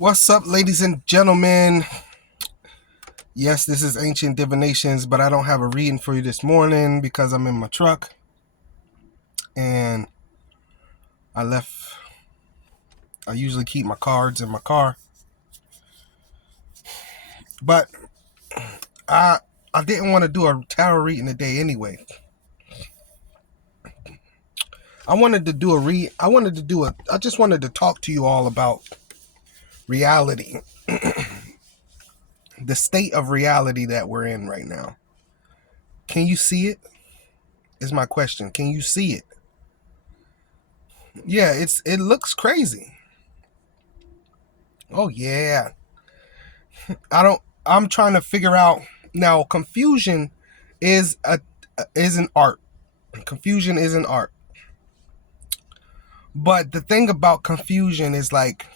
What's up, ladies and gentlemen? Yes, this is Ancient Divinations, but I don't have a reading for you this morning because I'm in my truck and I usually keep my cards in my car, but I I didn't want to do a tarot reading today anyway. I just wanted to talk to you all about reality, the state of reality that we're in right now. Can you see it? Is my question. Can you see it? Yeah, it looks crazy. Oh yeah. I'm trying to figure out now. Confusion is an art. Confusion is an art. But the thing about confusion is, like,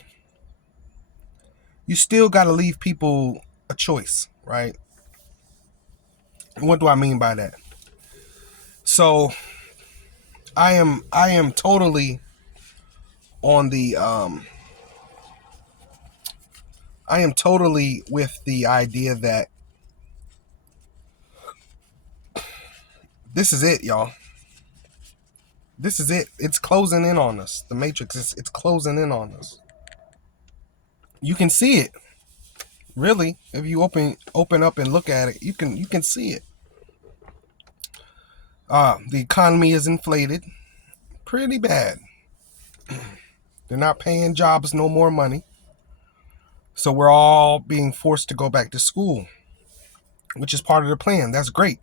you still got to leave people a choice, right? What do I mean by that? So I am totally on the I am totally with the idea that this is it, y'all. This is it. It's closing in on us. The Matrix it's closing in on us. You can see it. Really, if you open up and look at it, you can see it. The economy is inflated pretty bad. They're not paying jobs no more money. So we're all being forced to go back to school, which is part of the plan. That's great.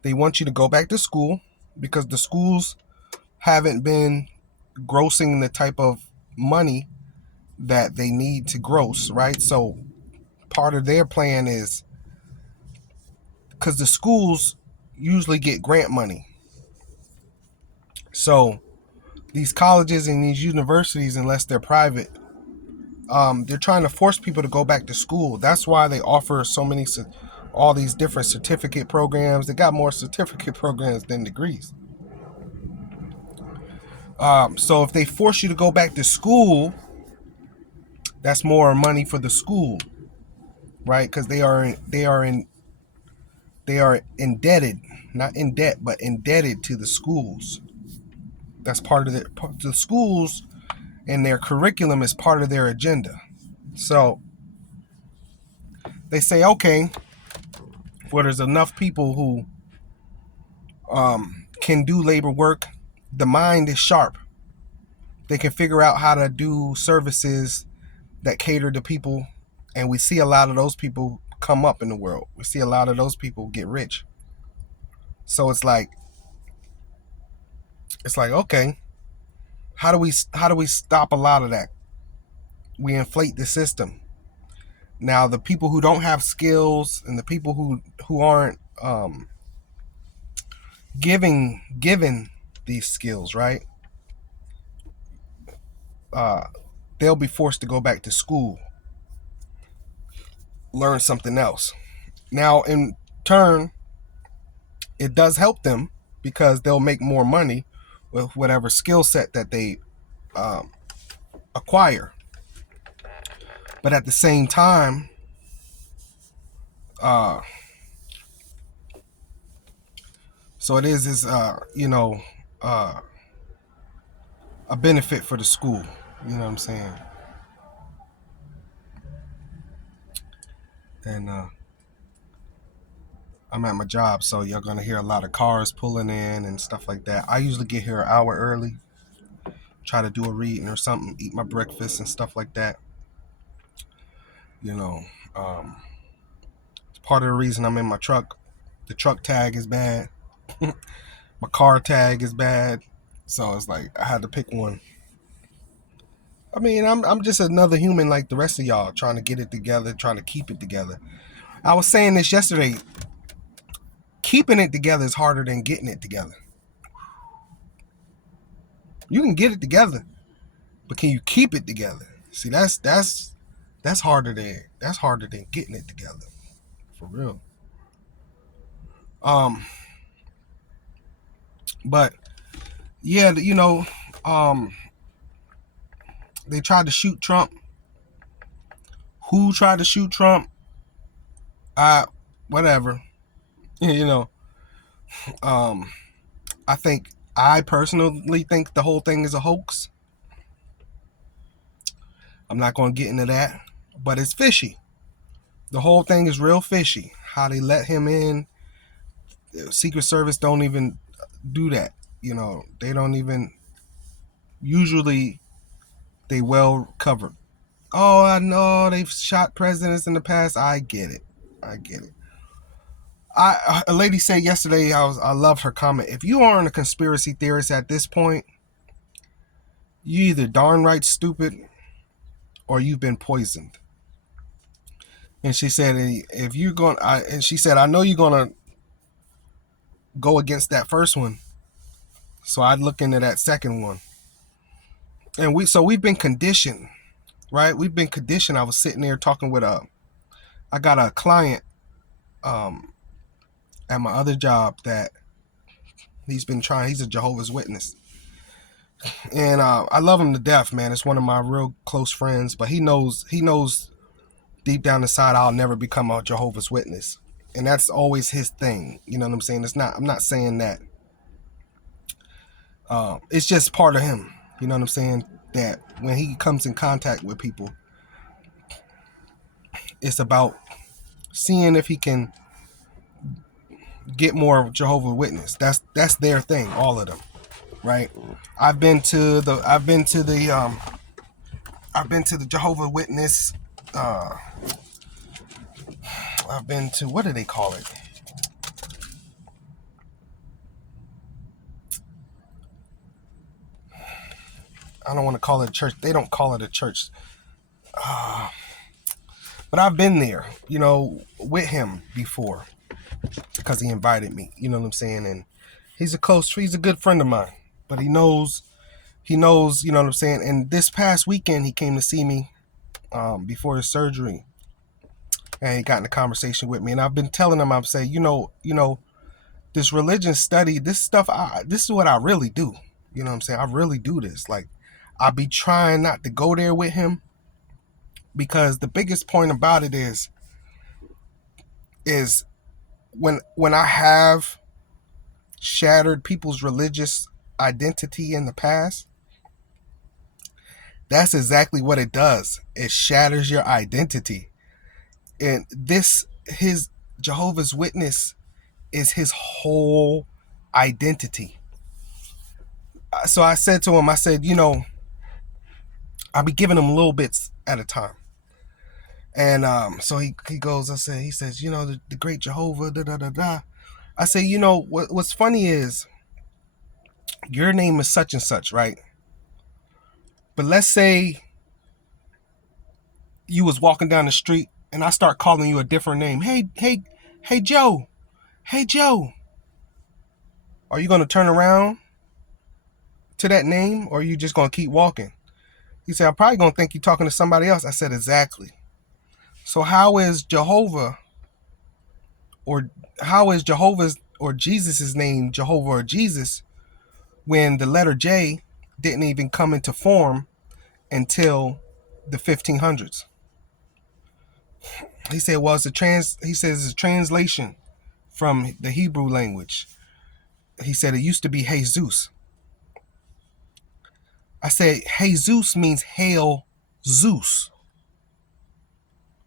They want you to go back to school because the schools haven't been grossing the type of money that they need to gross, right? So part of their plan is, because the schools usually get grant money. So these colleges and these universities, unless they're private, they're trying to force people to go back to school. That's why they offer all these different certificate programs. They got more certificate programs than degrees. So if they force you to go back to school, that's more money for the school, right? Because they are indebted, not in debt, but indebted to the schools. That's part of the schools, and their curriculum is part of their agenda. So they say, okay, well, there's enough people who can do labor work. The mind is sharp. They can figure out how to do services that cater to people, and we see a lot of those people come up in the world. We see a lot of those people get rich. So it's like okay, how do we stop a lot of that? We inflate the system. Now the people who don't have skills and the people who aren't given these skills, right? They'll be forced to go back to school, learn something else. Now, in turn, it does help them because they'll make more money with whatever skill set that they acquire. But at the same time, so it is a benefit for the school. You know what I'm saying? And I'm at my job, so you're gonna hear a lot of cars pulling in and stuff like that. I usually get here an hour early, try to do a reading or something, eat my breakfast and stuff like that. You know, it's part of the reason I'm in my truck. The truck tag is bad. My car tag is bad. So it's like I had to pick one. I mean, I'm just another human like the rest of y'all, trying to get it together, trying to keep it together. I was saying this yesterday. Keeping it together is harder than getting it together. You can get it together, but can you keep it together? See, that's harder than getting it together, for real. Um, but yeah, um, they tried to shoot Trump Who tried to shoot Trump? Whatever. You know, I personally think the whole thing is a hoax. I'm not going to get into that, but it's fishy. The whole thing is real fishy. How they let him in. The Secret Service don't even do that. You know, they don't even, usually they well covered. Oh, I know they've shot presidents in the past. I get it. A lady said yesterday, I loved her comment. If you aren't a conspiracy theorist at this point, you either darn right stupid or you've been poisoned. And she said, if you're going, and she said, I know you're going to go against that first one, so I'd look into that second one. And we've been conditioned, right? We've been conditioned. I was sitting there talking with I got a client at my other job that he's a Jehovah's Witness. And I love him to death, man. It's one of my real close friends, but he knows deep down inside I'll never become a Jehovah's Witness. And that's always his thing. You know what I'm saying? I'm not saying that. It's just part of him. You know what I'm saying? That when he comes in contact with people, it's about seeing if he can get more Jehovah's Witness. That's their thing, all of them, right? I've been to the Jehovah's Witness. I've been to, what do they call it? I don't want to call it a church. They don't call it a church. But I've been there, you know, with him before because he invited me. You know what I'm saying? And he's a good friend of mine. But he knows, you know what I'm saying? And this past weekend, he came to see me before his surgery. And he got in a conversation with me. And I've been telling him, I'm saying, you know, this religion study, this stuff, this is what I really do. You know what I'm saying? I really do this. Like, I be trying not to go there with him because the biggest point about it is when I have shattered people's religious identity in the past, that's exactly what it does. It shatters your identity. And his Jehovah's Witness is his whole identity. So I said to him, I said, you know, I'll be giving him little bits at a time. And so he goes, he says, you know, the great Jehovah, da da da da. I say, you know, what's funny is your name is such and such, right? But let's say you was walking down the street and I start calling you a different name. Hey, Joe. Hey, Joe. Are you going to turn around to that name or are you just going to keep walking? He said, I'm probably going to think you're talking to somebody else. I said, exactly. So how is Jehovah's or Jesus's name Jehovah or Jesus when the letter J didn't even come into form until the 1500s? He said, well, he says it's a translation from the Hebrew language. He said it used to be Jesus. I said, Jesus means hail Zeus.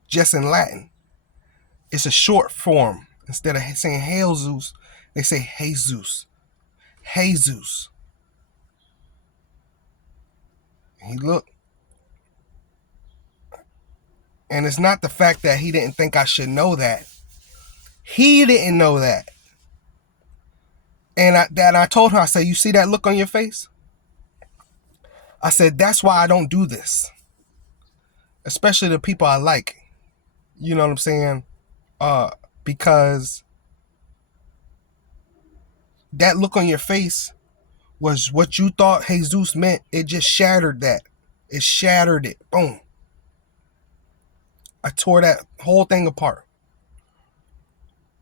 Just in Latin. It's a short form. Instead of saying hail Zeus, they say Jesus. Jesus. He looked. And it's not the fact that he didn't think I should know that. He didn't know that. And I told her, I said, you see that look on your face? I said, that's why I don't do this. Especially the people I like. You know what I'm saying? Because that look on your face was what you thought Jesus meant. It just shattered that. It shattered it. Boom. I tore that whole thing apart.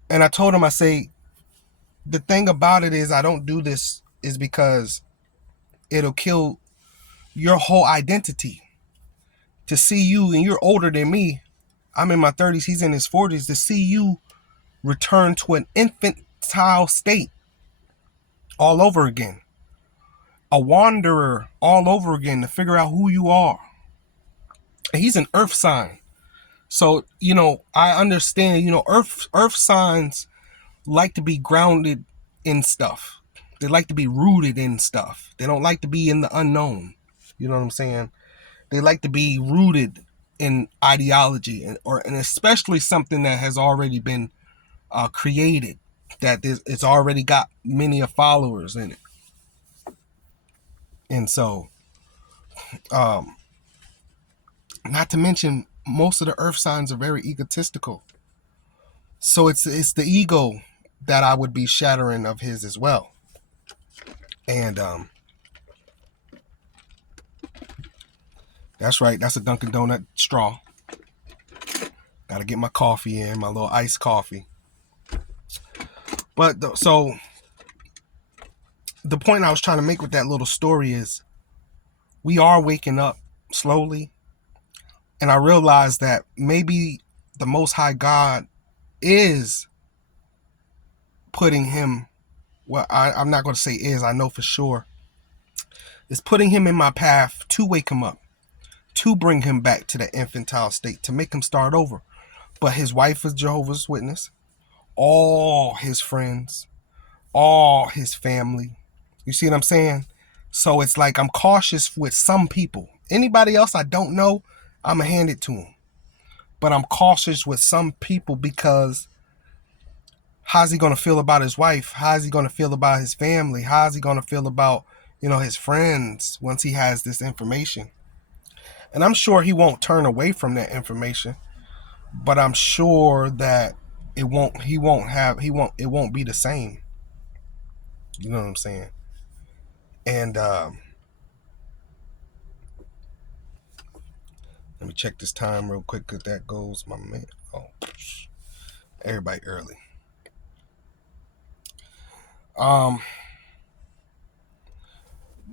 And I told him, I say, the thing about it is I don't do this is because it'll kill your whole identity. To see you and you're older than me I'm in my 30s, he's in his 40s, to see you return to an infantile state all over again. A wanderer all over again to figure out who you are. And he's an earth sign. So, I understand, earth signs like to be grounded in stuff. They like to be rooted in stuff. They don't like to be in the unknown. You know what I'm saying? They like to be rooted in ideology, and especially something that has already been created, that it's already got many followers in it. And so, not to mention, most of the earth signs are very egotistical. So it's the ego that I would be shattering of his as well. And that's right, that's a Dunkin' Donut straw. Gotta get my coffee in, my little iced coffee. But so the point I was trying to make with that little story is, we are waking up slowly. And I realized that maybe the Most High God is putting him, well, I'm not going to say is, I know for sure, is putting him in my path to wake him up, to bring him back to the infantile state, to make him start over. But his wife is Jehovah's Witness, all his friends, all his family. You see what I'm saying? So it's like I'm cautious with some people. Anybody else I don't know, I'm going to hand it to him. But I'm cautious with some people, because how's he going to feel about his wife? How's he going to feel about his family? How's he going to feel about, his friends once he has this information? And I'm sure he won't turn away from that information, but I'm sure that it won't be the same. You know what I'm saying? And let me check this time real quick, because that goes my man. Oh, everybody early.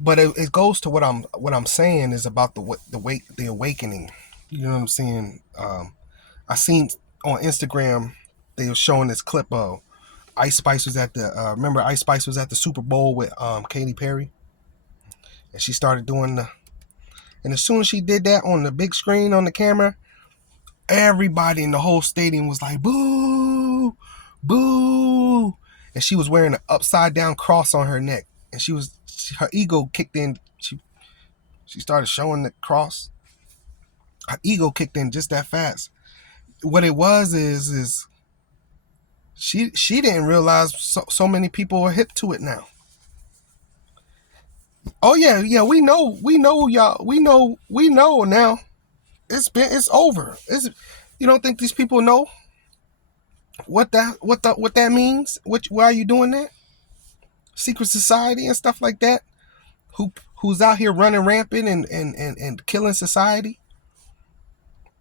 But it goes to what I'm saying is about the awakening. You know what I'm saying? I seen on Instagram they were showing this clip of Ice Spice was at the remember Ice Spice was at the Super Bowl with Katy Perry, and she started doing and as soon as she did that on the big screen on the camera, everybody in the whole stadium was like, boo, boo. And she was wearing an upside down cross on her neck, and her ego kicked in. She started showing the cross. Her ego kicked in just that fast. What it was is she didn't realize so many people are hip to it now. Oh yeah, we know y'all. We know now. It's over. You don't think these people know what that means? Why are you doing that? Secret society and stuff like that. Who's out here running rampant and killing society?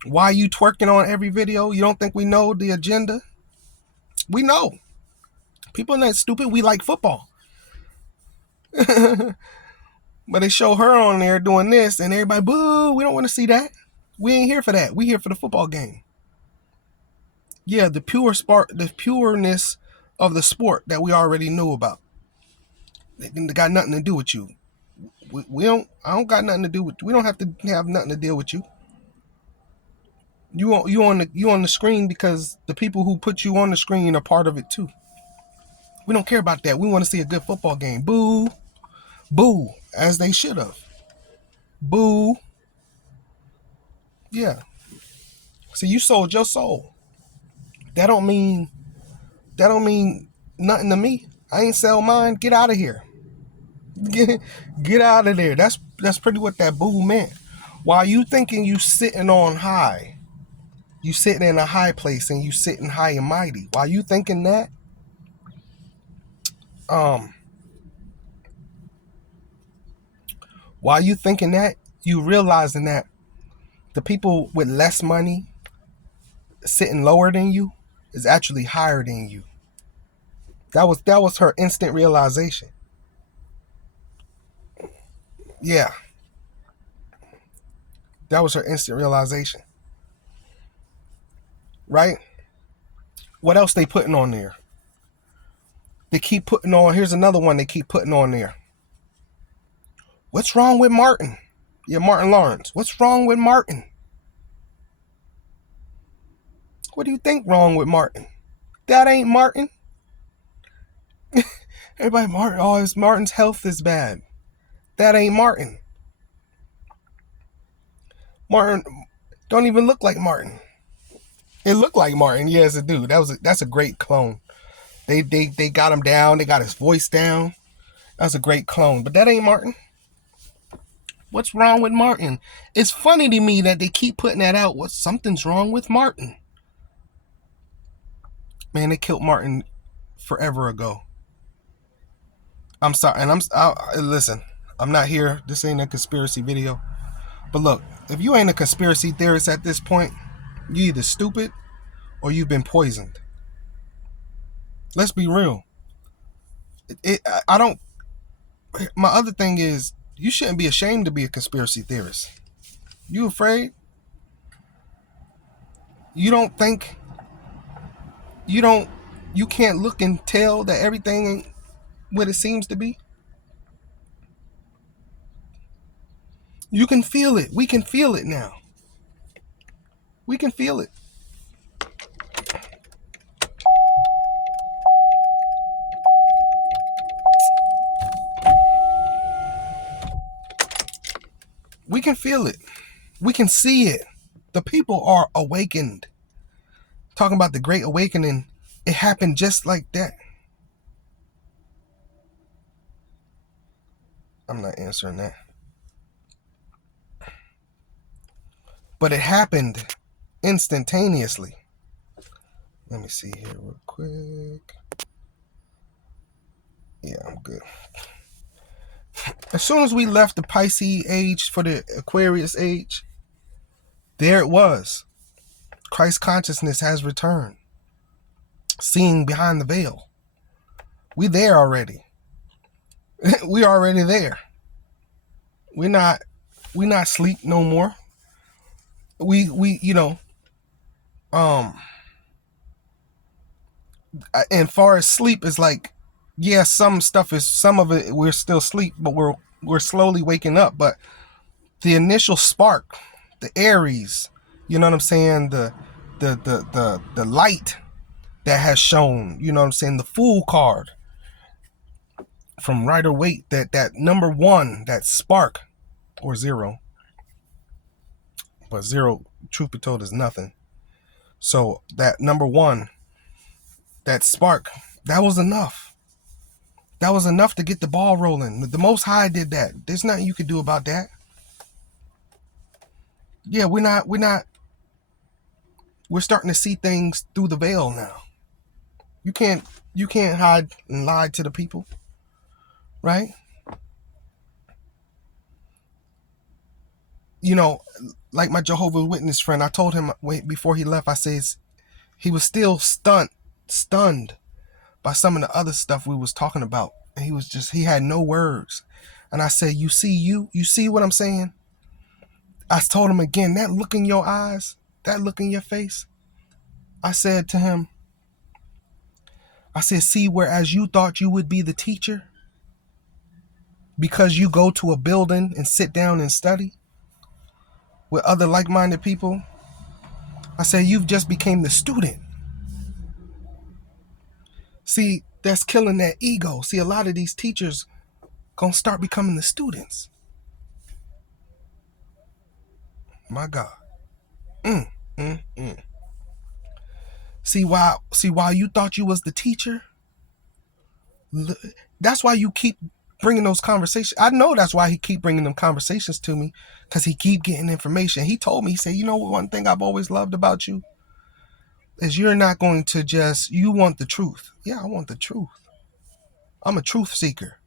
Why are you twerking on every video? You don't think we know the agenda? We know. People are not stupid. We like football. But they show her on there doing this, and everybody, boo, we don't want to see that. We ain't here for that. We here for the football game. Yeah, the pureness of the sport that we already knew about. They got nothing to do with you. I don't got nothing to do with. We don't have to have nothing to deal with you. You on the screen because the people who put you on the screen are part of it too. We don't care about that. We want to see a good football game. Boo, boo, as they should have. Boo. Yeah. So you sold your soul. That don't mean nothing to me. I ain't sell mine. Get out of here. Get out of there. That's pretty what that boo meant. While you thinking you sitting on high, you sitting in a high place and you sitting high and mighty. While you thinking that, you realizing that the people with less money sitting lower than you is actually higher than you. That was her instant realization. Yeah. That was her instant realization. right? What else they putting on there? They keep putting on, here's another one they keep putting on there. What's wrong with Martin? Yeah, Martin Lawrence. What's wrong with Martin? What do you think wrong with Martin? That ain't Martin. Everybody, Martin, oh, it's Martin's health is bad. That ain't Martin. Martin don't even look like Martin. It looked like Martin. Yes, it do. That's a great clone. They got him down. They got his voice down. That's a great clone. But that ain't Martin. What's wrong with Martin? It's funny to me that they keep putting that out. Something's wrong with Martin. Man, they killed Martin forever ago. I'm sorry, and listen. I'm not here. This ain't a conspiracy video. But look, if you ain't a conspiracy theorist at this point, you either stupid or you've been poisoned. Let's be real. I don't. My other thing is, you shouldn't be ashamed to be a conspiracy theorist. You afraid? You don't think? You can't look and tell that everything ain't what it seems to be? You can feel it. We can feel it now. We can feel it. We can feel it. We can see it. The people are awakened. Talking about the Great Awakening, it happened just like that. I'm not answering that. But it happened instantaneously. Let me see here real quick. Yeah, I'm good. As soon as we left the Pisces age for the Aquarius age, there it was. Christ consciousness has returned. Seeing behind the veil. We there already. We already there. We not sleep no more. We and far as sleep is like, yeah, some of it we're still asleep, but we're slowly waking up. But the initial spark, the Aries, you know what I'm saying, the light that has shown, you know what I'm saying, the Fool card from Rider-Waite, that number one, that spark, or zero, but zero, truth be told, is nothing. So that number one, that spark, that was enough. That was enough to get the ball rolling. The Most High did that. There's nothing you could do about that. Yeah, we're starting to see things through the veil now. You can't hide and lie to the people, right? You know, like my Jehovah's Witness friend, I told him before he left, I says he was still stunned by some of the other stuff we was talking about. And he had no words. And I said, you see what I'm saying? I told him again, that look in your eyes, that look in your face. I said to him, I said, see, whereas you thought you would be the teacher because you go to a building and sit down and study with other like-minded people, I said, you've just became the student. See, that's killing that ego. See, a lot of these teachers gonna start becoming the students. My God. See, while you thought you was the teacher, that's why you keep bringing those conversations. I know that's why he keep bringing them conversations to me, because he keep getting information. He told me, he said, you know, one thing I've always loved about you is you're not going to you want the truth. Yeah, I want the truth. I'm a truth seeker.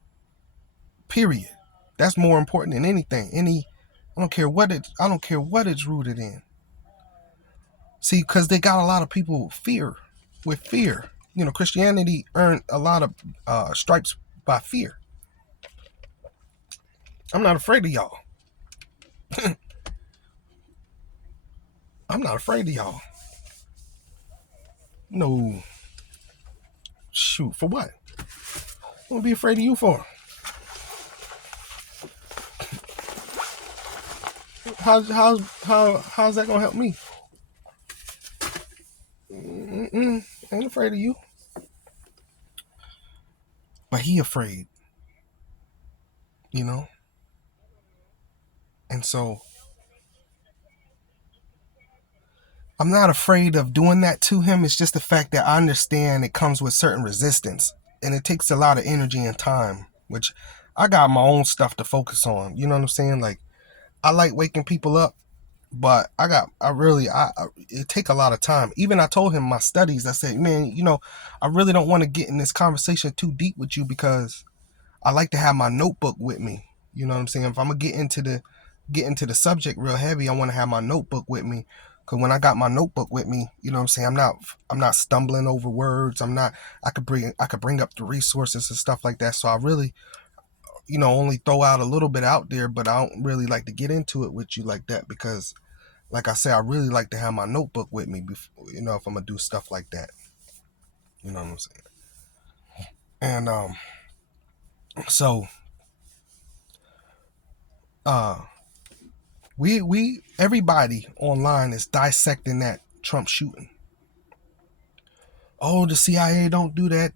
Period. That's more important than anything. I don't care what it's rooted in. See, because they got a lot of people with fear. You know, Christianity earned a lot of stripes by fear. I'm not afraid of y'all. I'm not afraid of y'all. No. Shoot, for what? What would be afraid of you for? How's that gonna help me? Ain't afraid of you. But he afraid, you know? And so I'm not afraid of doing that to him. It's just the fact that I understand it comes with certain resistance. And it takes a lot of energy and time, which I got my own stuff to focus on. You know what I'm saying? Like, I like waking people up, but it take a lot of time. Even I told him my studies, I said, man, I really don't want to get in this conversation too deep with you because I like to have my notebook with me. You know what I'm saying? If I'm gonna get into the subject real heavy, I want to have my notebook with me. Cause when I got my notebook with me, you know what I'm saying, I'm not stumbling over words. I could bring up the resources and stuff like that. So I really, only throw out a little bit out there, but I don't really like to get into it with you like that because, like I said, I really like to have my notebook with me before, if I'm gonna do stuff like that. You know what I'm saying? And so we everybody online is dissecting that Trump shooting. Oh, the CIA don't do that.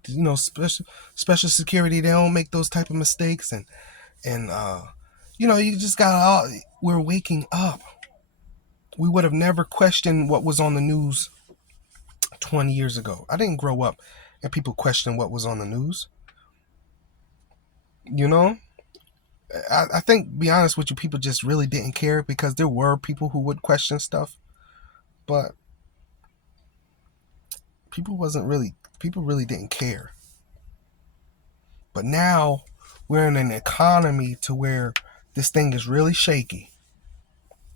Special security, they don't make those type of mistakes. And you just we're waking up. We would have never questioned what was on the news 20 years ago. I didn't grow up and people question what was on the news. I think, be honest with you, people just really didn't care because there were people who would question stuff, but people really didn't care. But now we're in an economy to where this thing is really shaky.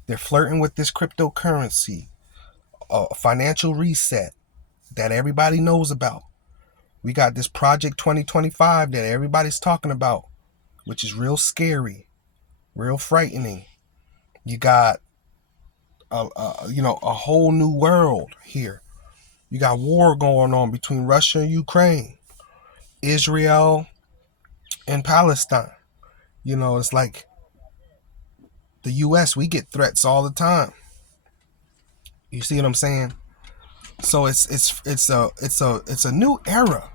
They're flirting with this cryptocurrency, a financial reset that everybody knows about. We got this Project 2025 that everybody's talking about, which is real scary, real frightening. You got a whole new world here. You got war going on between Russia and Ukraine, Israel and Palestine. It's like the U.S. We get threats all the time. You see what I'm saying? So it's a new era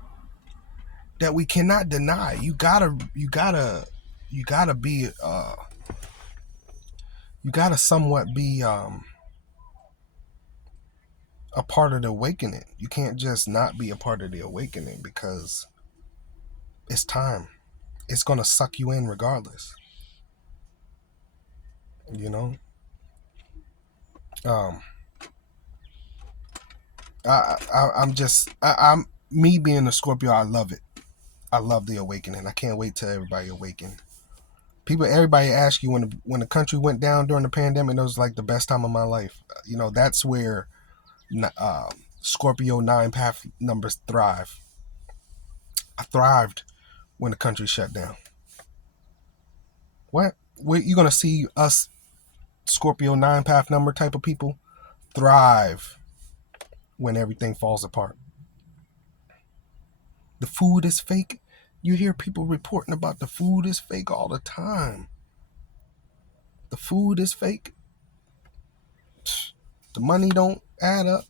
that we cannot deny. You gotta be you gotta somewhat be a part of the awakening. You can't just not be a part of the awakening because it's time. It's gonna suck you in regardless. I'm me being a Scorpio. I love it. I love the awakening. I can't wait till everybody awaken. Everybody asks you when the country went down during the pandemic. It was like the best time of my life. That's where Scorpio 9 path numbers thrive. I thrived when the country shut down. What? You're gonna see us Scorpio 9 path number type of people thrive when everything falls apart. The food is fake. You hear people reporting about the food is fake all the time. The food is fake. The money don't add up.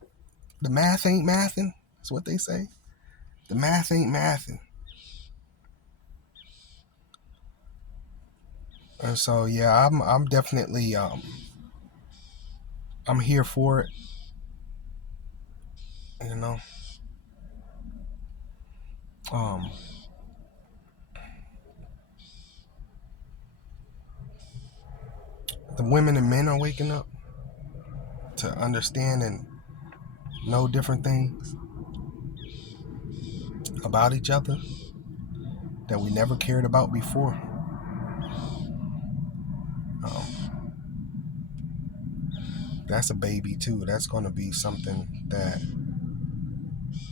The math ain't mathing. That's what they say. The math ain't mathing. And so yeah, I'm definitely I'm here for it. The women and men are waking up to understand and know different things about each other that we never cared about before. That's a baby too. That's going to be something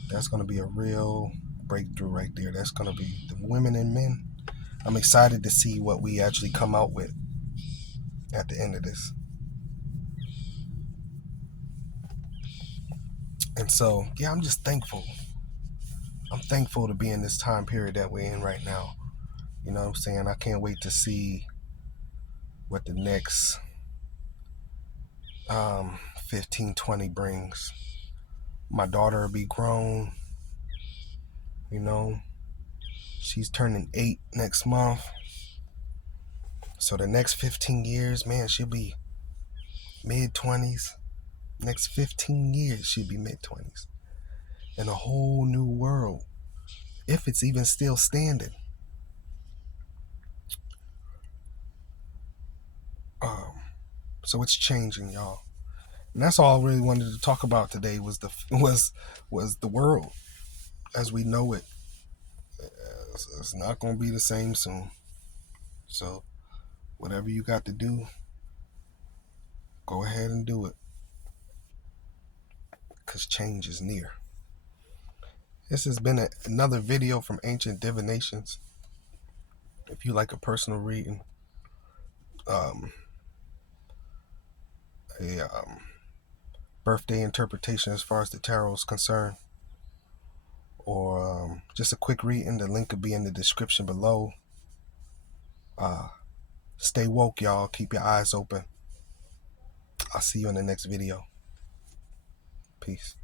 that's going to be a real breakthrough right there. That's going to be the women and men. I'm excited to see what we actually come out with at the end of this. And so, yeah, I'm just thankful. I'm thankful to be in this time period that we're in right now. You know what I'm saying? I can't wait to see what the next 15, 20 brings. My daughter will be grown, you know. She's turning 8 next month. So the next 15 years, man, she'll be mid-20s. Next 15 years, she'll be mid-20s. In a whole new world, if it's even still standing. So it's changing, y'all. And that's all I really wanted to talk about today was the world as we know it. It's not going to be the same soon. So whatever you got to do, go ahead and do it, because change is near. This has been another video from Ancient Divinations. If you like a personal reading, um, a birthday interpretation as far as the tarot is concerned, or just a quick reading, the link will be in the description below. Stay woke, y'all. Keep your eyes open. I'll see you in the next video. Peace.